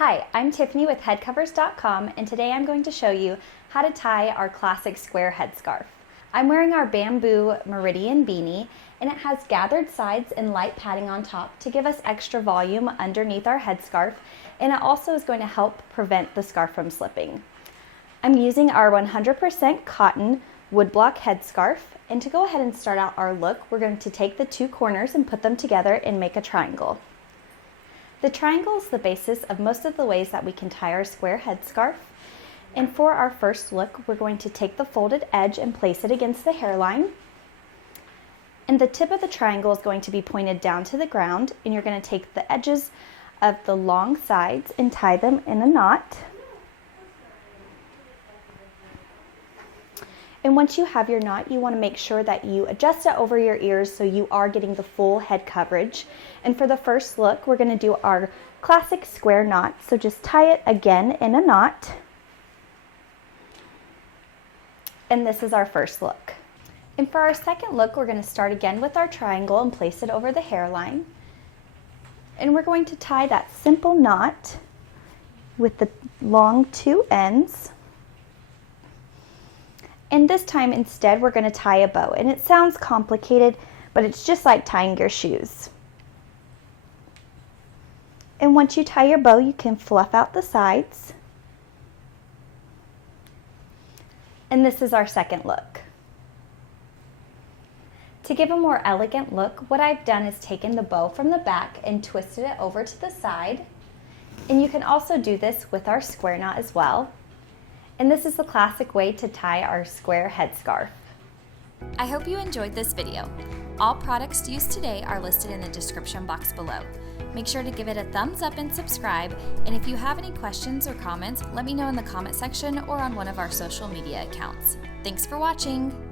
Hi, I'm Tiffany with Headcovers.com, and today I'm going to show you how to tie our classic square headscarf. I'm wearing our bamboo Meridian beanie, and it has gathered sides and light padding on top to give us extra volume underneath our headscarf, and it also is going to help prevent the scarf from slipping. I'm using our 100% cotton Woodblock headscarf, and to go ahead and start out our look, we're going to take the two corners and put them together and make a triangle. The triangle is the basis of most of the ways that we can tie our square headscarf. And for our first look, we're going to take the folded edge and place it against the hairline. And the tip of the triangle is going to be pointed down to the ground, and you're going to take the edges of the long sides and tie them in a knot. And once you have your knot, you want to make sure that you adjust it over your ears so you are getting the full head coverage. And for the first look, we're going to do our classic square knot. So just tie it again in a knot. And this is our first look. And for our second look, we're going to start again with our triangle and place it over the hairline. And we're going to tie that simple knot with the long two ends. And this time instead we're going to tie a bow, and it sounds complicated, but it's just like tying your shoes. And once you tie your bow, you can fluff out the sides. And this is our second look. To give a more elegant look, what I've done is taken the bow from the back and twisted it over to the side. And you can also do this with our square knot as well. And this is the classic way to tie our square headscarf. I hope you enjoyed this video. All products used today are listed in the description box below. Make sure to give it a thumbs up and subscribe. And if you have any questions or comments, let me know in the comment section or on one of our social media accounts. Thanks for watching.